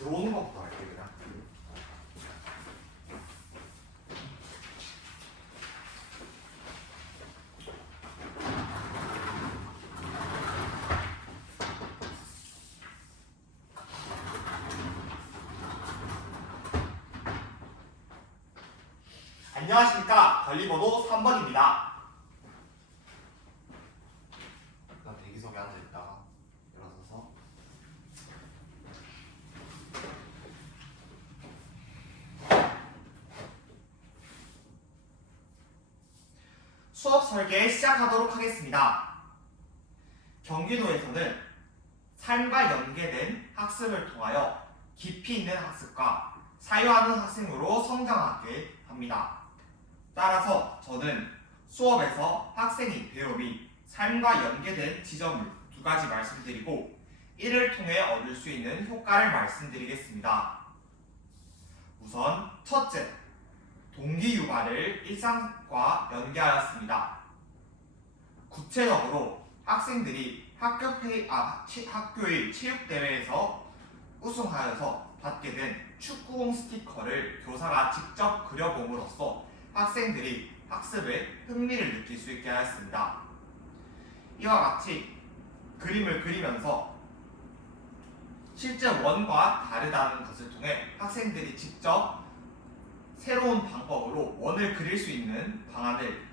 들어오는 것부터 할게요 그냥. 안녕하십니까. 관리번호 3번입니다. 나 대기석에 앉아있다가 일어서서 수업 설계 시작하도록 하겠습니다. 경기도에서는 삶과 연계된 학습을 통하여 깊이 있는 학습과 사유하는 학생으로 성장하게 합니다. 따라서 저는 수업에서 학생이 배우 및 삶과 연계된 지점을 두 가지 말씀드리고 이를 통해 얻을 수 있는 효과를 말씀드리겠습니다. 우선 첫째, 동기 유발을 일상과 연계하였습니다. 구체적으로 학생들이 학교의 체육대회에서 우승하여서 받게 된 축구공 스티커를 교사가 직접 그려봄으로써 학생들이 학습에 흥미를 느낄 수 있게 하였습니다. 이와 같이 그림을 그리면서 실제 원과 다르다는 것을 통해 학생들이 직접 새로운 방법으로 원을 그릴 수 있는 방안을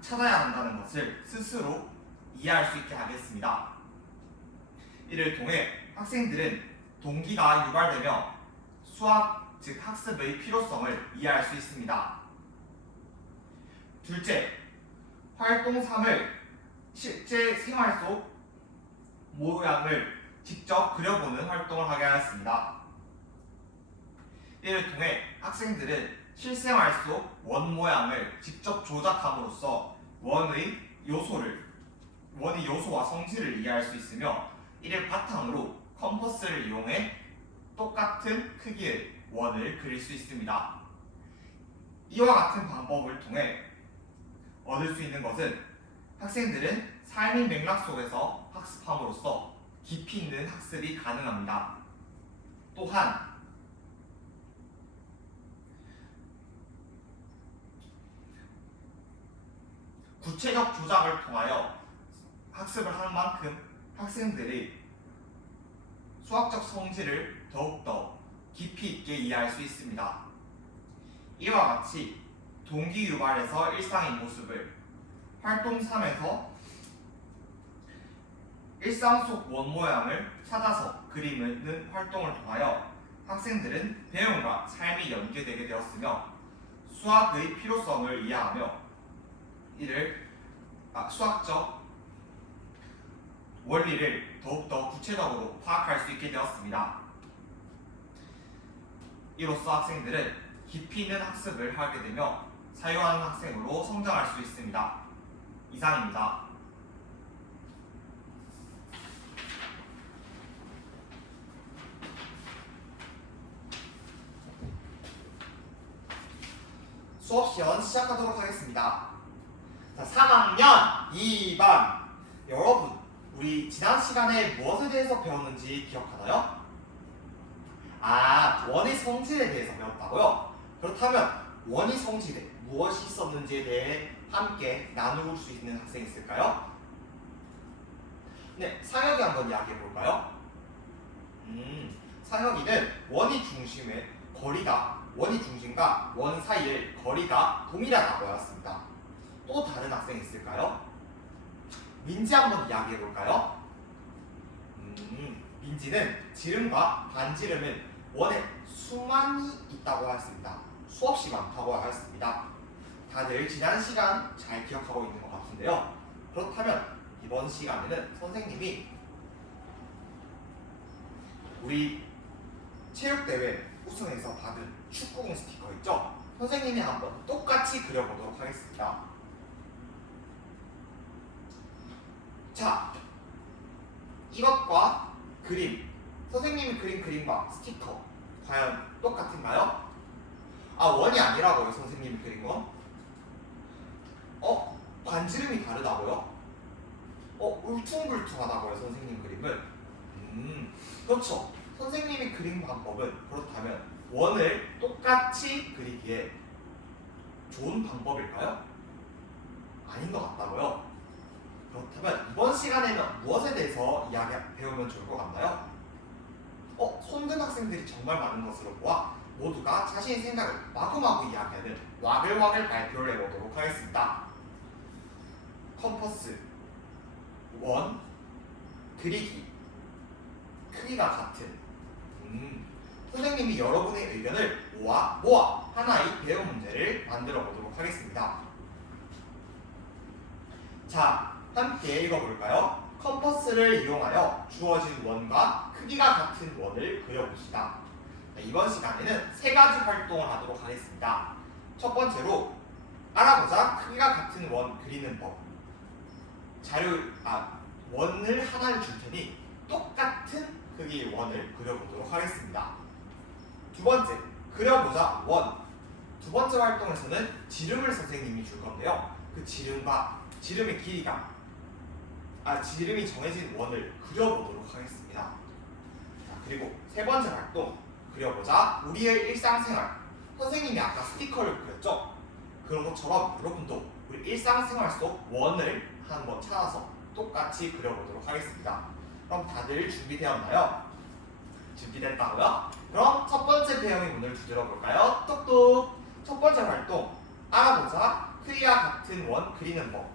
찾아야 한다는 것을 스스로 이해할 수 있게 하겠습니다. 이를 통해 학생들은 동기가 유발되며 수학, 즉 학습의 필요성을 이해할 수 있습니다. 둘째, 활동 3을 실제 생활 속 모양을 직접 그려보는 활동을 하게 하였습니다. 이를 통해 학생들은 실생활 속 원 모양을 직접 조작함으로써 원의 요소와 성질을 이해할 수 있으며 이를 바탕으로 컴퍼스를 이용해 똑같은 크기의 원을 그릴 수 있습니다. 이와 같은 방법을 통해 얻을 수 있는 것은 학생들은 삶의 맥락 속에서 학습함으로써 깊이 있는 학습이 가능합니다. 또한 구체적 조작을 통하여 학습을 하는 만큼 학생들이 수학적 성질을 더욱더 깊이 있게 이해할 수 있습니다. 이와 같이 동기 유발에서 일상의 모습을, 활동 3에서 일상 속 원 모양을 찾아서 그리는 활동을 통하여 학생들은 배움과 삶이 연계되게 되었으며 수학의 필요성을 이해하며 수학적 원리를 더욱더 구체적으로 파악할 수 있게 되었습니다. 이로써 학생들은 깊이 있는 학습을 하게 되며 사유하는 학생으로 성장할 수 있습니다. 이상입니다. 수업 시연 시작하도록 하겠습니다. 자, 3학년 2반. 여러분, 우리 지난 시간에 무엇에 대해서 배웠는지 기억하나요? 원의 성질에 대해서 배웠다고요? 그렇다면 원의 성질에 무엇이 있었는지에 대해 함께 나눌 수 있는 학생이 있을까요? 네, 상혁이 한번 이야기해 볼까요? 상혁이는 원의 중심과 원 사이의 거리가 동일하다고 하였습니다. 또 다른 학생이 있을까요? 민지 한번 이야기해 볼까요? 민지는 지름과 반지름은 원에 수만이 있다고 하였습니다. 수없이 많다고 하였습니다. 다들 지난 시간 잘 기억하고 있는 것 같은데요. 그렇다면 이번 시간에는 선생님이 우리 체육대회 우승해서 받은 축구공 스티커 있죠? 선생님이 한번 똑같이 그려보도록 하겠습니다. 자, 이것과 그림, 선생님이 그린 그림과 스티커 과연 똑같은가요? 원이 아니라고요, 선생님이 그린 건? 반지름이 다르다고요? 울퉁불퉁하다고요, 선생님 그림은? 그렇죠. 선생님이 그린 방법은 그렇다면 원을 똑같이 그리기에 좋은 방법일까요? 아닌 것 같다고요? 그렇다면 이번 시간에는 무엇에 대해서 배우면 좋을 것 같나요? 손든 학생들이 정말 많은 것으로 보아 모두가 자신의 생각을 마구마구 이야기하는 와글와글 발표를 해보도록 하겠습니다. 컴퍼스, 원, 그리기, 크기가 같은. 선생님이 여러분의 의견을 모아 하나의 배우 문제를 만들어 보도록 하겠습니다. 자, 함께 읽어볼까요? 컴퍼스를 이용하여 주어진 원과 크기가 같은 원을 그려봅시다. 이번 시간에는 세 가지 활동을 하도록 하겠습니다. 첫 번째로 알아보자 크기가 같은 원 그리는 법. 원을 하나를 줄 테니 똑같은 크기의 원을 그려보도록 하겠습니다. 두 번째, 그려보자 원. 두 번째 활동에서는 지름을 선생님이 줄 건데요. 그 지름의 길이가 지름이 정해진 원을 그려보도록 하겠습니다. 자, 그리고 세 번째 활동, 그려보자 우리의 일상생활. 선생님이 아까 스티커를 그렸죠? 그런 것처럼 여러분도 우리 일상생활 속 원을 한번 찾아서 똑같이 그려보도록 하겠습니다. 그럼 다들 준비되었나요? 준비됐다고요? 그럼 첫 번째 배영의 문을 두드려 볼까요? 똑똑! 첫 번째 활동, 알아보자 크기가 같은 원 그리는 법.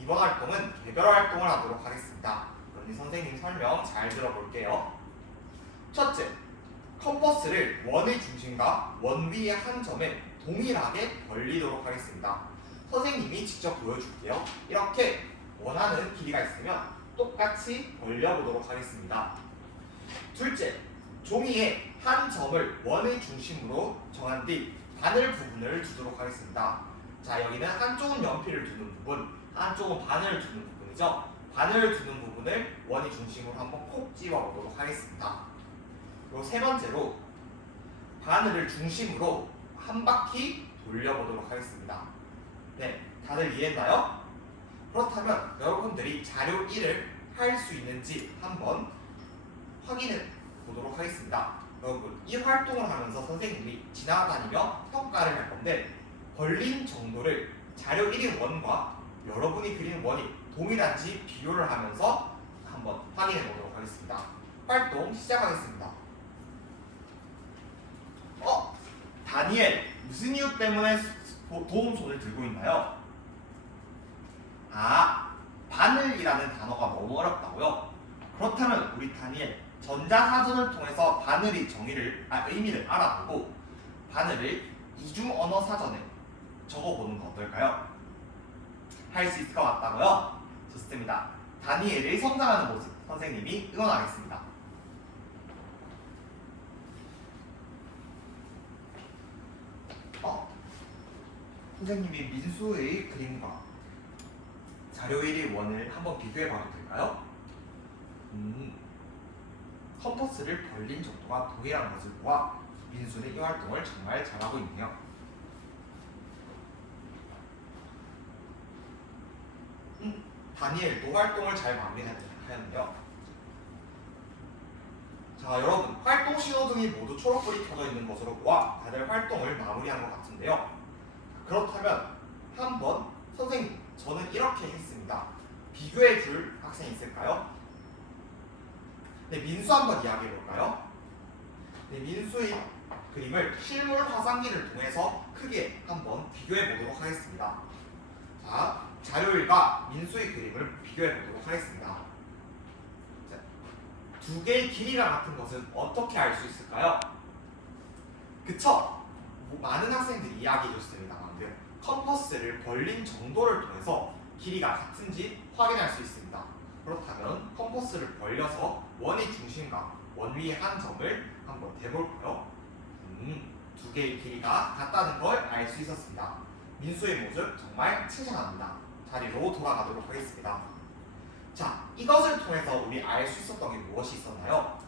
이번 활동은 개별 활동을 하도록 하겠습니다. 그러니 선생님 설명 잘 들어볼게요. 첫째, 컴퍼스를 원의 중심과 원 위의 한 점에 동일하게 벌리도록 하겠습니다. 선생님이 직접 보여줄게요. 이렇게 원하는 길이가 있으면 똑같이 벌려보도록 하겠습니다. 둘째, 종이에 한 점을 원의 중심으로 정한 뒤 바늘 부분을 두도록 하겠습니다. 자, 여기는 한쪽은 연필을 두는 부분, 한쪽은 바늘을 두는 부분이죠. 바늘을 두는 부분을 원의 중심으로 한번 콕 집어보도록 하겠습니다. 그리고 세 번째로 바늘을 중심으로 한 바퀴 돌려보도록 하겠습니다. 네, 다들 이해했나요? 그렇다면 여러분들이 자료 1을 할 수 있는지 한번 확인해 보도록 하겠습니다. 여러분, 이 활동을 하면서 선생님이 지나다니며 평가를 할 건데 벌린 정도를 자료 1의 원과 여러분이 그리는 원이 동일한지 비교를 하면서 한번 확인해 보도록 하겠습니다. 활동 시작하겠습니다. 다니엘, 무슨 이유 때문에 도움손을 들고 있나요? 바늘이라는 단어가 너무 어렵다고요? 그렇다면 우리 다니엘, 전자사전을 통해서 바늘의 의미를 알아보고 바늘을 이중언어사전에 적어보는 거 어떨까요? 할 수 있을 것 같다고요? 좋습니다. 다니엘의 성장하는 모습 선생님이 응원하겠습니다. 선생님이 민수의 그림과 자료 1의 원을 한번 비교해봐도 될까요? 컴퍼스를 벌린 정도가 동일한 것을 보아 민수는 이 활동을 정말 잘하고 있네요. 다니엘도 활동을 잘 마무리하였네요. 자, 여러분, 활동 신호등이 모두 초록불이 켜져 있는 것으로 보아 다들 활동을 마무리한 것 같은데요. 그렇다면 한번 선생님, 저는 이렇게 했습니다. 비교해 줄 학생 있을까요? 네, 민수 한번 이야기해 볼까요? 네, 민수의 그림을 실물 화상기를 통해서 크게 한번 비교해 보도록 하겠습니다. 자, 자료 1과 민수의 그림을 비교해 보도록 하겠습니다. 자, 두 개의 길이가 같은 것은 어떻게 알 수 있을까요? 그쵸? 많은 학생들이 이야기해 줬을 때입니다. 컴퍼스를 벌린 정도를 통해서 길이가 같은지 확인할 수 있습니다. 그렇다면 컴퍼스를 벌려서 원의 중심과 원 위의 한 점을 한번 대볼까요? 두 개의 길이가 같다는 걸 알 수 있었습니다. 민수의 모습 정말 칭찬합니다. 자리로 돌아가도록 하겠습니다. 자, 이것을 통해서 우리 알 수 있었던 게 무엇이 있었나요?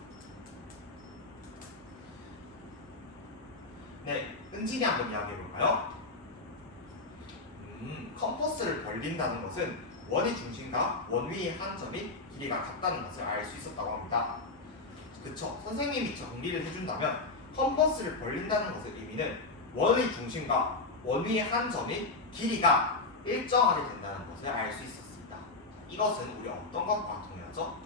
네, 은진이 한번 이야기해 볼까요? 컴퍼스를 벌린다는 것은 원의 중심과 원 위의 한 점이 길이가 같다는 것을 알 수 있었다고 합니다. 그쵸? 선생님이 정리를 해준다면 컴퍼스를 벌린다는 것의 의미는 원의 중심과 원 위의 한 점의 길이가 일정하게 된다는 것을 알 수 있었습니다. 이것은 우리 어떤 것과 동일하죠?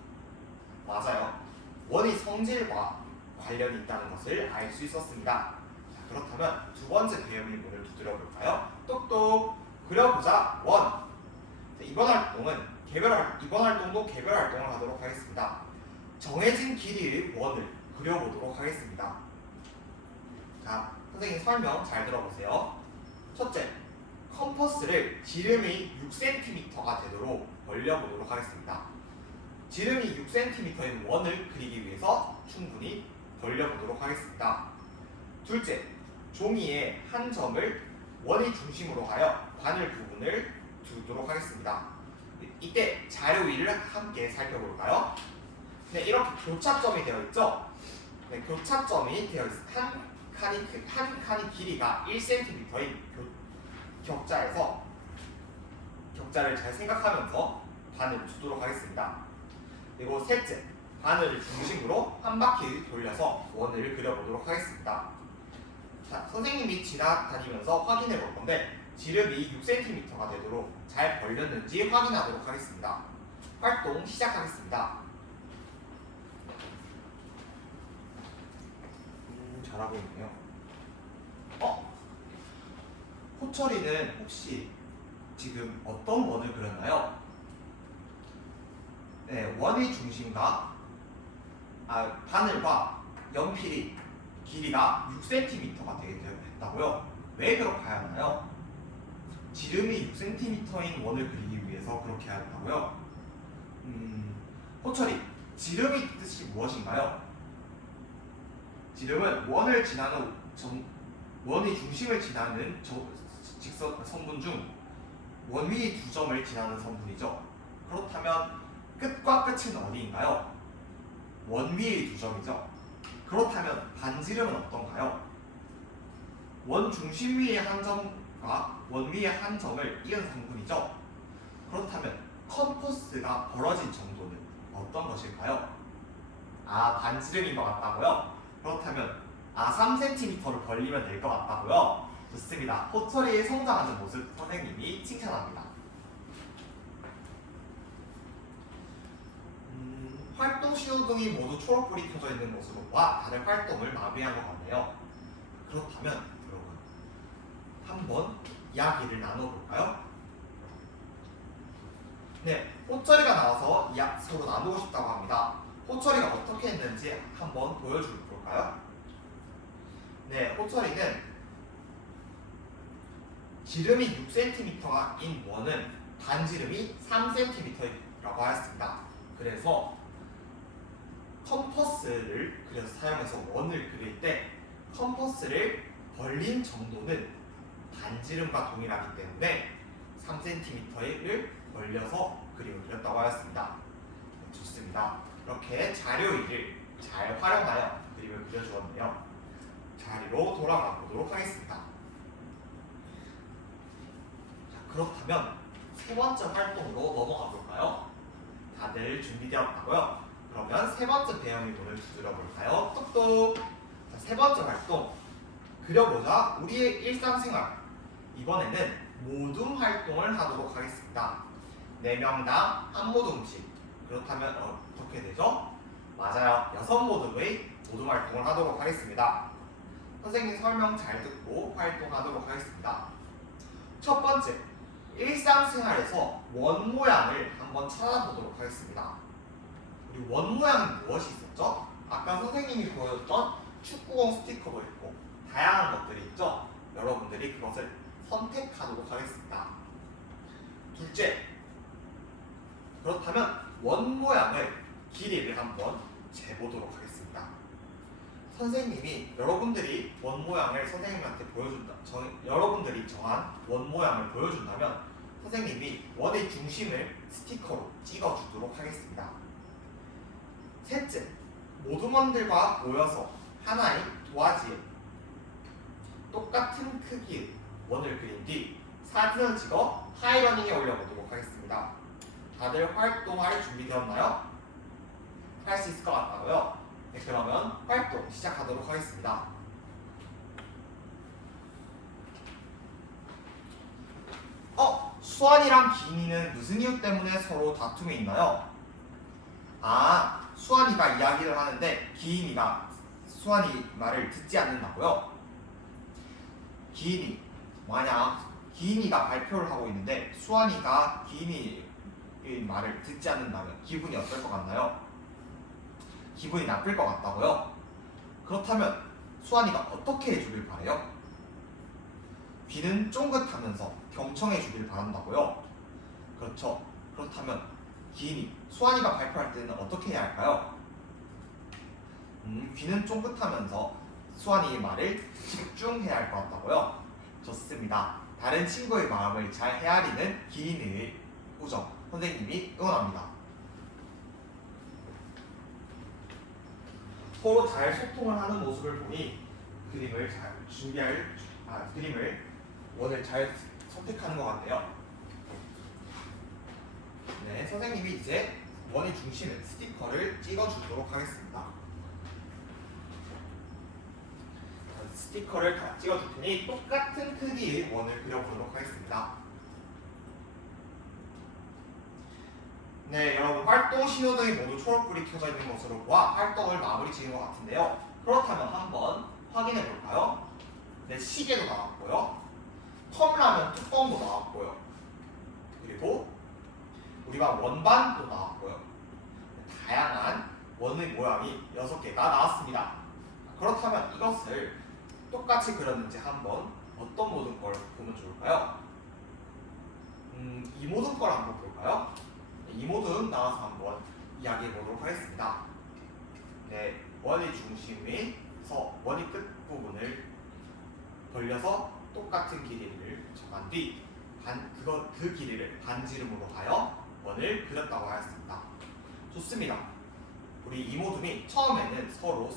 맞아요. 원의 성질과 관련이 있다는 것을 알 수 있었습니다. 자, 그렇다면 두 번째 배우의 문을 두드려 볼까요? 똑똑 그려보자 원. 자, 이번 활동도 개별 활동을 하도록 하겠습니다. 정해진 길이의 원을 그려보도록 하겠습니다. 자, 선생님 설명 잘 들어보세요. 첫째, 컴퍼스를 지름이 6cm가 되도록 벌려보도록 하겠습니다. 지름이 6cm인 원을 그리기 위해서 충분히 벌려보도록 하겠습니다. 둘째, 종이의 한 점을 원의 중심으로 하여 바늘 부분을 두도록 하겠습니다. 이때 자료 위를 함께 살펴볼까요? 네, 이렇게 교차점이 되어 있죠? 네, 교차점이 되어 있습니다. 한 칸의 길이가 1cm인 격자에서 격자를 잘 생각하면서 바늘을 두도록 하겠습니다. 그리고 셋째, 바늘을 중심으로 한 바퀴 돌려서 원을 그려보도록 하겠습니다. 자, 선생님이 지나다니면서 확인해 볼 건데 지름이 6cm가 되도록 잘 벌렸는지 확인하도록 하겠습니다. 활동 시작하겠습니다. 잘하고 있네요. 호철이는 혹시 지금 어떤 원을 그렸나요? 네, 원의 중심과 바늘과 연필이 길이가 6cm가 되게 됐다고요? 왜 그렇게 하였나요? 지름이 6cm인 원을 그리기 위해서 그렇게 하였다고요? 호철이, 지름의 뜻이 무엇인가요? 지름은 원의 중심을 지나는 선분 중 원 위 두 점을 지나는 선분이죠. 그렇다면 끝과 끝은 어디인가요? 원 위의 두 점이죠. 그렇다면 반지름은 어떤가요? 원 중심 위의 한 점과 원 위의 한 점을 이은 성분이죠. 그렇다면 컴퍼스가 벌어진 정도는 어떤 것일까요? 반지름인 것 같다고요? 그렇다면 3cm를 벌리면 될 것 같다고요? 좋습니다. 호철이의 성장하는 모습 선생님이 칭찬합니다. 활동 신호등이 모두 초록불이 켜져 있는 모습으로 다들 활동을 마무리한 것 같네요. 그렇다면 여러분 한번 이야기를 나눠볼까요? 네, 호철이가 나와서 서로 나누고 싶다고 합니다. 호철이가 어떻게 했는지 한번 보여줄까요? 네, 호철이는 지름이 6cm인 원은 반지름이 3cm라고 하였습니다. 그래서 컴퍼스를 그래서 사용해서 원을 그릴 때 컴퍼스를 벌린 정도는 반지름과 동일하기 때문에 3cm를 벌려서 그림을 그렸다고 하였습니다. 네, 좋습니다. 이렇게 자료 2를 잘 활용하여 그림을 그려주었네요. 자리로 돌아가 보도록 하겠습니다. 자, 그렇다면 세 번째 활동으로 넘어가 볼까요? 다들 준비되었다고요? 그러면 세 번째 배영의 문을 두드려 볼까요? 똑똑! 자, 세 번째 활동 그려보자 우리의 일상생활. 이번에는 모둠 활동을 하도록 하겠습니다. 4명당 한 모둠씩. 그렇다면 어떻게 되죠? 맞아요. 6모둠의 모둠 활동을 하도록 하겠습니다. 선생님 설명 잘 듣고 활동하도록 하겠습니다. 첫 번째, 일상생활에서 원 모양을 한번 찾아보도록 하겠습니다. 우리 원 모양은 무엇이 있었죠? 아까 선생님이 보여줬던 축구공 스티커도 있고 다양한 것들이 있죠? 여러분들이 그것을 선택하도록 하겠습니다. 둘째, 그렇다면 원 모양의 길이를 한번 재보도록 하겠습니다. 선생님이 여러분들이 원 모양을 선생님한테 여러분들이 정한 원 모양을 보여준다면 선생님이 원의 중심을 스티커로 찍어주도록 하겠습니다. 셋째, 모둠원들과 모여서 하나의 도화지에 똑같은 크기의 원을 그린 뒤 사진을 찍어 타이러닝에 올려보도록 하겠습니다. 다들 활동할 준비되었나요? 할 수 있을 것 같다고요? 네, 그러면 활동 시작하도록 하겠습니다. 수환이랑 기인이는 무슨 이유 때문에 서로 다툼이 있나요? 수환이가 이야기를 하는데 기인이가 수환이 말을 듣지 않는다고요? 만약 기인이가 발표를 하고 있는데 수환이가 기인이의 말을 듣지 않는다면 기분이 어떨 것 같나요? 기분이 나쁠 것 같다고요? 그렇다면 수환이가 어떻게 해주길 바래요? 귀는 쫑긋하면서 경청해 주길 바란다고요? 그렇죠. 그렇다면 기인이 수환이가 발표할 때는 어떻게 해야 할까요? 귀는 쫑긋하면서 수환이의 말을 집중해야 할 것 같다고요? 좋습니다. 다른 친구의 마음을 잘 헤아리는 기인의 우정, 선생님이 응원합니다. 서로 잘 소통을 하는 모습을 보니 그림을 원을 잘 선택하는 것 같네요. 네, 선생님이 이제 원의 중심에 스티커를 찍어주도록 하겠습니다. 스티커를 다 찍어줄 테니 똑같은 크기의 원을 그려보도록 하겠습니다. 네, 여러분 활동 신호등이 모두 초록불이 켜져 있는 것으로 보아 활동을 마무리 지은 것 같은데요. 그렇다면 한번 확인해 볼까요? 네, 시계도 나왔고요. 컵라면 뚜껑도 나왔고요. 그리고 우리가 원반도 나왔고요. 다양한 원의 모양이 6개가 나왔습니다. 그렇다면 이것을 똑같이 그렸는지 한번 어떤 모든 걸 보면 좋을까요? 이 모든 걸 한번 볼까요? 이 모든 나와서 한번 이야기해 보도록 하겠습니다. 네, 원의 중심에서 원의 끝부분을 벌려서 똑같은 길이를 정한 뒤 그 길이를 반지름으로 하여 원을 그렸다고 하였습니다. 좋습니다. 우리 이모둠이 처음에는 서로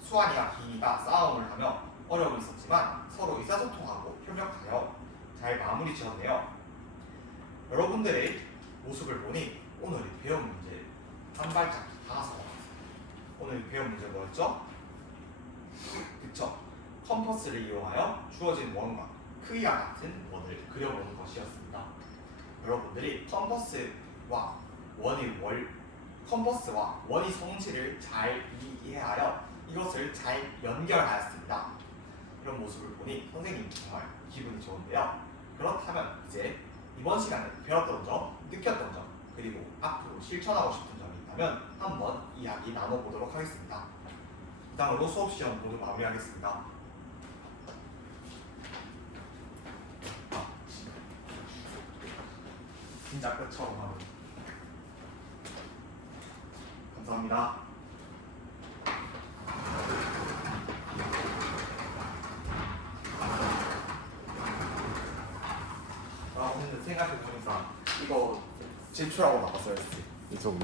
수환이와 기인이가 싸움을 하며 어려움이 있었지만 서로 의사소통하고 협력하여 잘 마무리 지었네요. 여러분들의 모습을 보니 오늘 배운 문제 한 발짝 다가서 오늘 배운 문제 뭐였죠? 그쵸? 컴퍼스를 이용하여 주어진 원과 크기가 같은 원을 그려보는 것이었습니다. 여러분들이 컴퍼스와 원의 성질을 잘 이해하여 이것을 잘 연결하였습니다. 이런 모습을 보니 선생님 정말 기분이 좋은데요. 그렇다면 이제 이번 시간에 배웠던 점, 느꼈던 점, 그리고 앞으로 실천하고 싶은 점이 있다면 한번 이야기 나눠보도록 하겠습니다. 이상으로 수업 시간 모두 마무리하겠습니다. 진짜 끝처럼 하는. 감사합니다. 오늘 생각해보니까 이거 제출하고 나갔어야 했지. 이쪽.